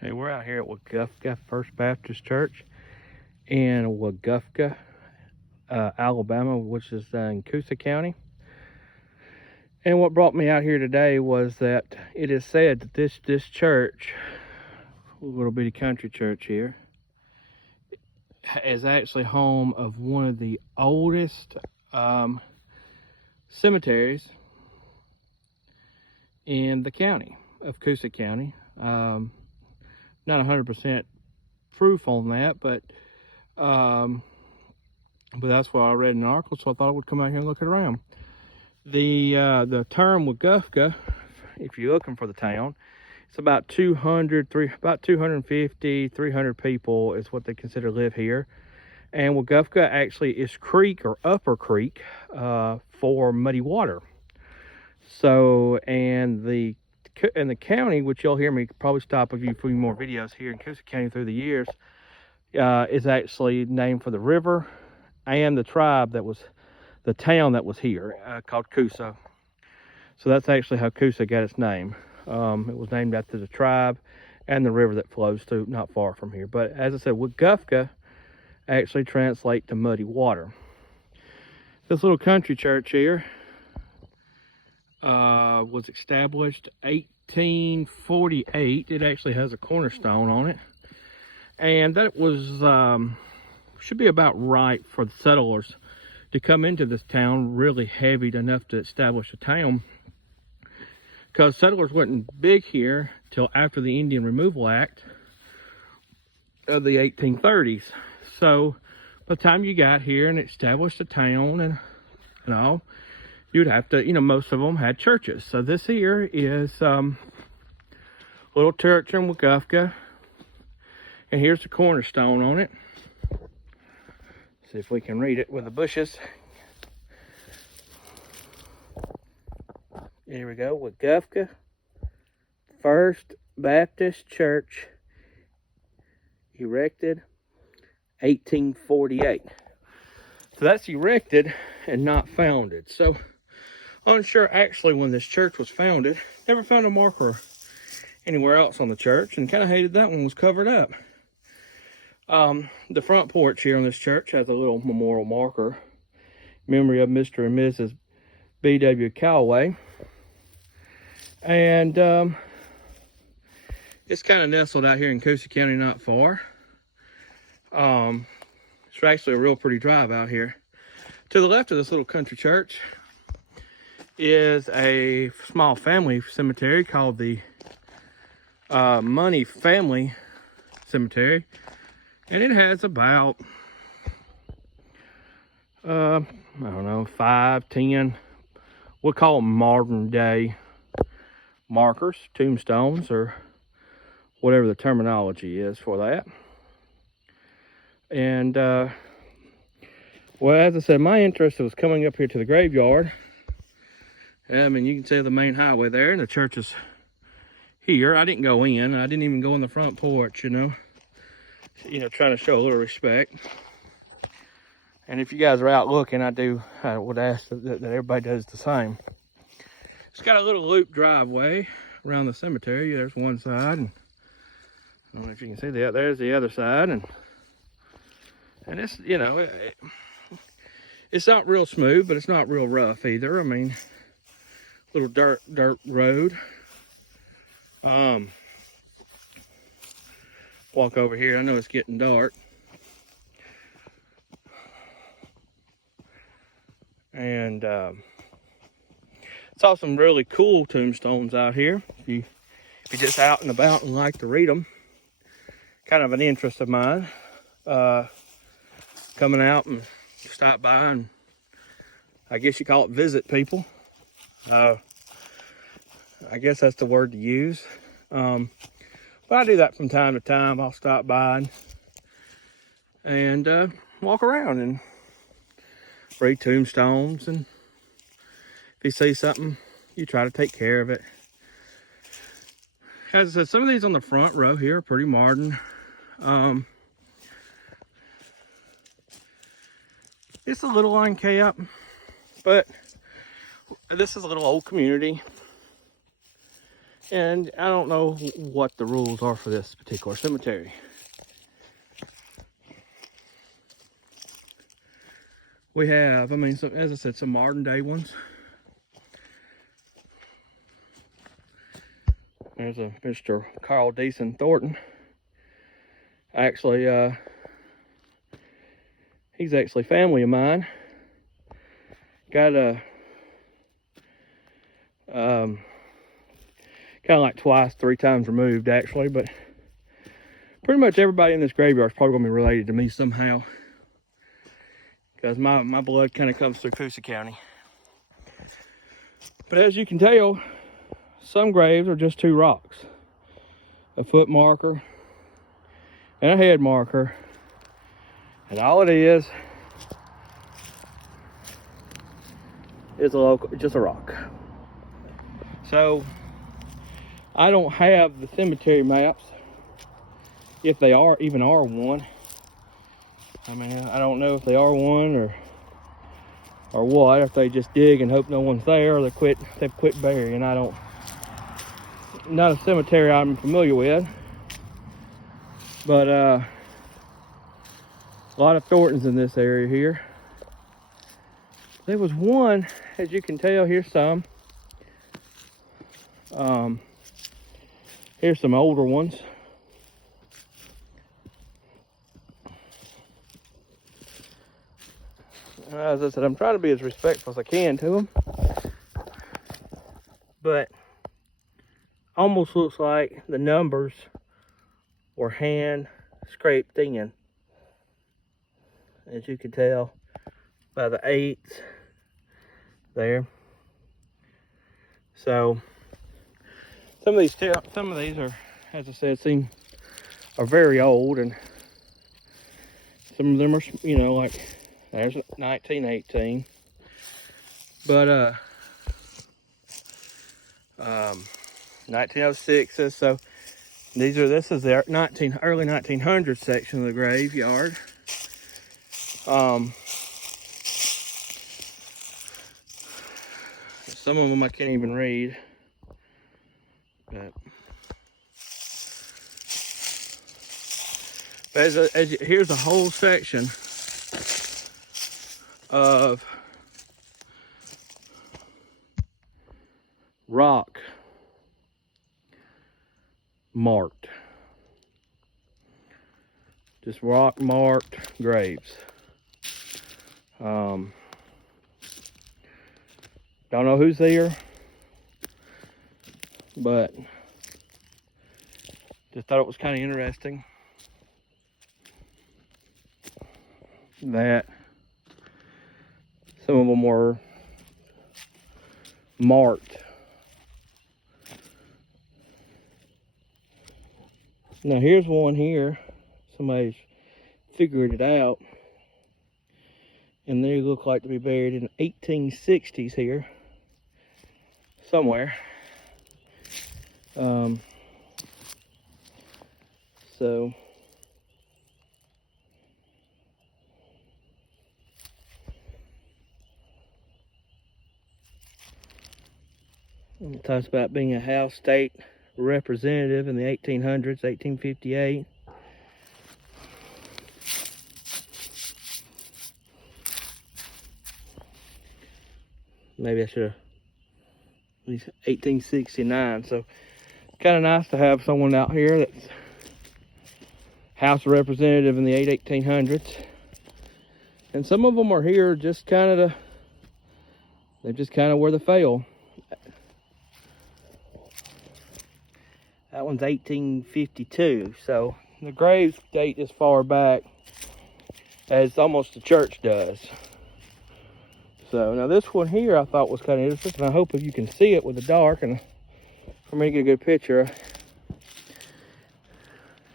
Hey, we're out here at Weogufka First Baptist Church in Weogufka, Alabama, which is in Coosa County. And what brought me out here today was that it is said that this church, a little bitty country church here, is actually home of one of the oldest cemeteries in the county of Coosa County. Not 100% proof on that, but that's what I read in an article, so I thought I would come out here and look it around. The term Weogufka, if you're looking for the town, it's about 250, 300 people is what they consider live here. And Weogufka actually is creek or Uppper Creek for muddy water. So, and the county, which you'll hear me probably stop a few more videos here in Coosa County through the years, is actually named for the river and the tribe that was, the town that was here, called Coosa. So that's actually how Coosa got its name. It was named after the tribe and the river that flows through not far from here. But as I said, Weogufka actually translate to muddy water. This little country church here was established 1848. It actually has a cornerstone on it, and that was should be about right for the settlers to come into this town really heavy enough to establish a town, because settlers wasn't big here till after the Indian Removal Act of the 1830s. So by the time you got here and established a town and all, you'd have to, most of them had churches. So this here is little church in Weogufka, and here's the cornerstone on it. See if we can read it with the bushes. Here we go, Weogufka First Baptist Church, erected 1848. So that's erected and not founded. So unsure actually when this church was founded. Never found a marker anywhere else on the church, and kind of hated that one was covered up. The front porch here on this church has a little memorial marker, memory of Mr. and Mrs. B.W. Calloway. And it's kind of nestled out here in Coosa County, not far. It's actually a real pretty drive out here. To the left of this little country church is a small family cemetery called the Money Family Cemetery, and it has about I don't know, 5, 10, we'll call them modern day markers, tombstones, or whatever the terminology is for that. And well, as I said, my interest was coming up here to the graveyard. I mean, you can see the main highway there, and the church is here. I didn't go in. I didn't even go in the front porch, trying to show a little respect. And if you guys are out looking, I would ask that everybody does the same. It's got a little loop driveway around the cemetery. There's one side, and I don't know if you can see that. There's the other side, and it's, it's not real smooth, but it's not real rough either. I mean, little dirt road. Walk over here. I know it's getting dark. And saw some really cool tombstones out here. If you're just out and about and like to read them, kind of an interest of mine. Coming out and stop by and, I guess you call it, visit people. I guess that's the word to use. But I do that from time to time. I'll stop by and walk around and read tombstones, and if you see something, you try to take care of it. As I said, some of these on the front row here are pretty modern. It's a little unkept, but this is a little old community, And I don't know what the rules are for this particular cemetery. We have, I mean, as I said, some modern day ones. There's a Mr. Carl Deason Thornton. Actually, he's actually family of mine. Got a, kind of like twice, 3 times removed actually, but pretty much everybody in this graveyard is probably gonna be related to me somehow, because my blood kind of comes through Coosa County. But as you can tell, some graves are just 2 rocks, a foot marker and a head marker, and all it is just a rock. So I don't have the cemetery maps, if they even are one. I mean, I don't know if they are one or what, if they just dig and hope no one's there, or they've quit burying. Not a cemetery I'm familiar with, but a lot of Thorntons in this area here. There was one, as you can tell, here's some. Here's some older ones. As I said, I'm trying to be as respectful as I can to them, but almost looks like the numbers were hand scraped in, as you can tell by the 8s there. So some of these are, as I said, are very old, and some of them are, you know, like there's 1918, but 1906s. So this is the early 1900s section of the graveyard. Some of them I can't even read, but here's a whole section of rock marked, just rock marked graves. Don't know who's there, but just thought it was kind of interesting that some of them were marked. Now here's one here. Somebody's figured it out, and they look like to be buried in the 1860s here somewhere. So it talks about being a House State Representative in the 1800s, 1858. Maybe I should have, at least 1869. So kind of nice to have someone out here that's House Representative in the 1800s. And some of them are here just kind of they're just kind of where they fell. That one's 1852, so the graves date as far back as almost the church does. So now this one here I thought was kind of interesting, and I hope if you can see it with the dark and for me to get a good picture.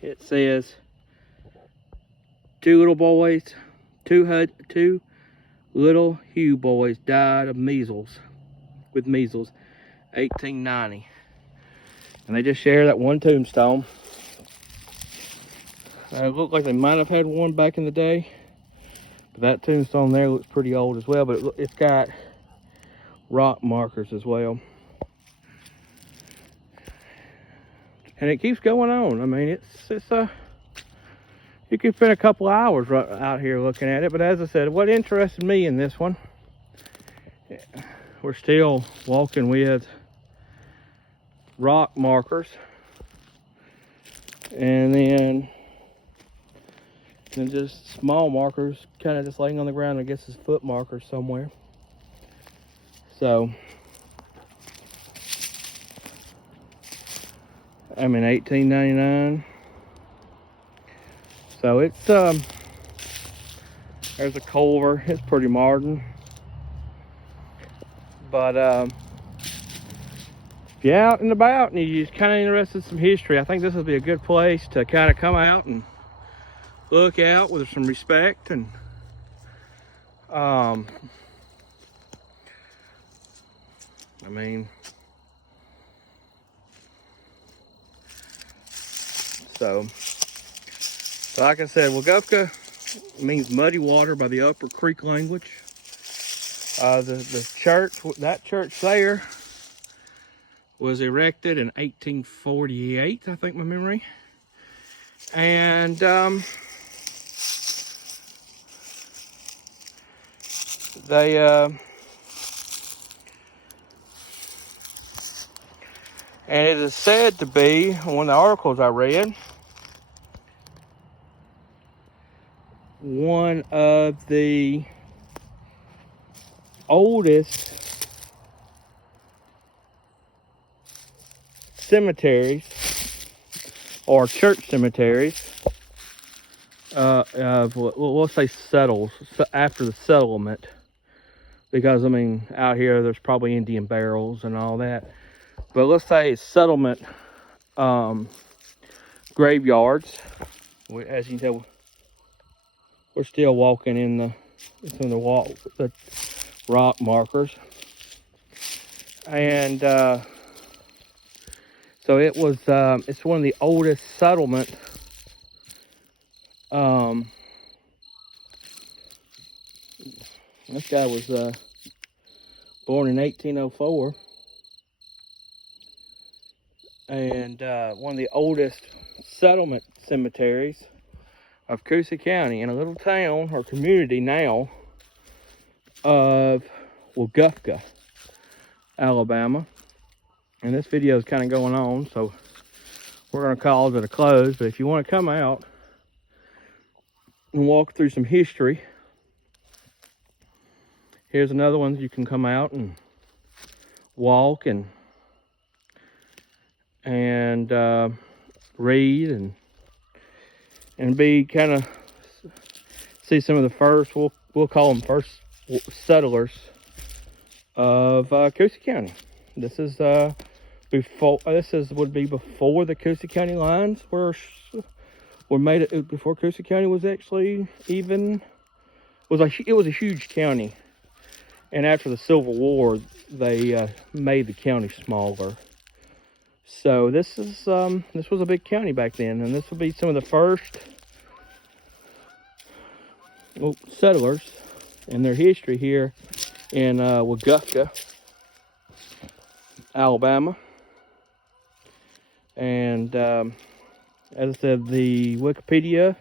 It says two little Hugh boys died of measles, 1890. And they just share that one tombstone. It looked like they might have had one back in the day, but that tombstone there looks pretty old as well, but it's got rock markers as well. And it keeps going on. I mean, it's you can spend a couple hours right out here looking at it. But as I said, what interested me in this one, we're still walking with rock markers, and then just small markers kind of just laying on the ground. I guess it's foot markers somewhere. So I'm in 1899. So it's there's a culver. It's pretty modern. But if you're out and about and you're just kind of interested in some history, I think this would be a good place to kind of come out and look out with some respect. And I mean, so like I said, Weogufka means muddy water by the Uppper Creek language. The church, that church there, was erected in 1848, I think, my memory. And and it is said to be, one of the articles I read, one of the oldest cemeteries or church cemeteries of, we'll say, settles after the settlement, because I mean out here there's probably Indian burials and all that, but let's say settlement graveyards. As you can tell, we're still walking in the rock markers, and so it was. It's one of the oldest settlement. This guy was born in 1804, and one of the oldest settlement cemeteries of Coosa County, in a little town or community now of Weogufka, Alabama. And this video is kind of going on, so we're going to call it a close. But if you want to come out and walk through some history, here's another one. You can come out and walk and read and be kind of see some of the first, we'll call them first settlers of Coosa County. This is would be before the Coosa County lines were made. It before Coosa County was actually even it was a huge county, and after the Civil War they made the county smaller. So this was a big county back then, and this will be some of the first settlers and their history here in Weogufka, Alabama. And as I said, the Wikipedia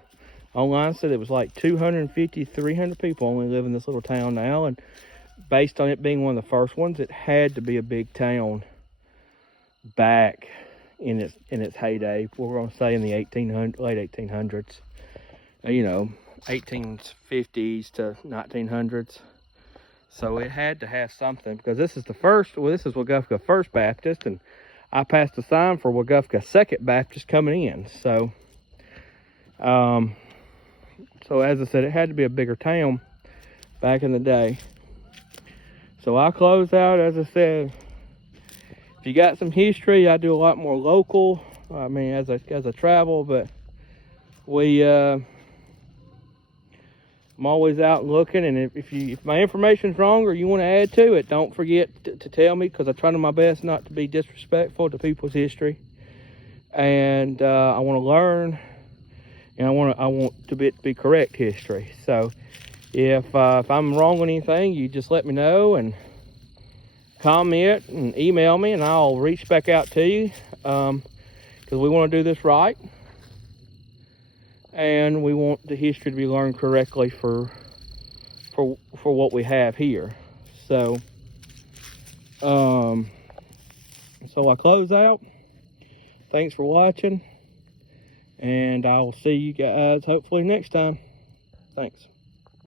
online said it was like 250, 300 people only live in this little town now, and based on it being one of the first ones, it had to be a big town back in its heyday. We're going to say in the late 1800s, 1850s to 1900s. So it had to have something, because this is Weogufka First Baptist, and I passed a sign for Weogufka Second Baptist coming in. So as I said, it had to be a bigger town back in the day. So I'll close out, as I said, if you got some history, I do a lot more local, I mean, as I travel, but I'm always out looking, and if my information's wrong or you want to add to it, don't forget to tell me, because I try to my best not to be disrespectful to people's history. And I want to learn, and I want to be correct history. So if I'm wrong on anything, you just let me know and comment and email me, and I'll reach back out to you. Because because we want to do this right, and we want the history to be learned correctly for what we have here. So so I close out. Thanks for watching, and I will see you guys hopefully next time. Thanks.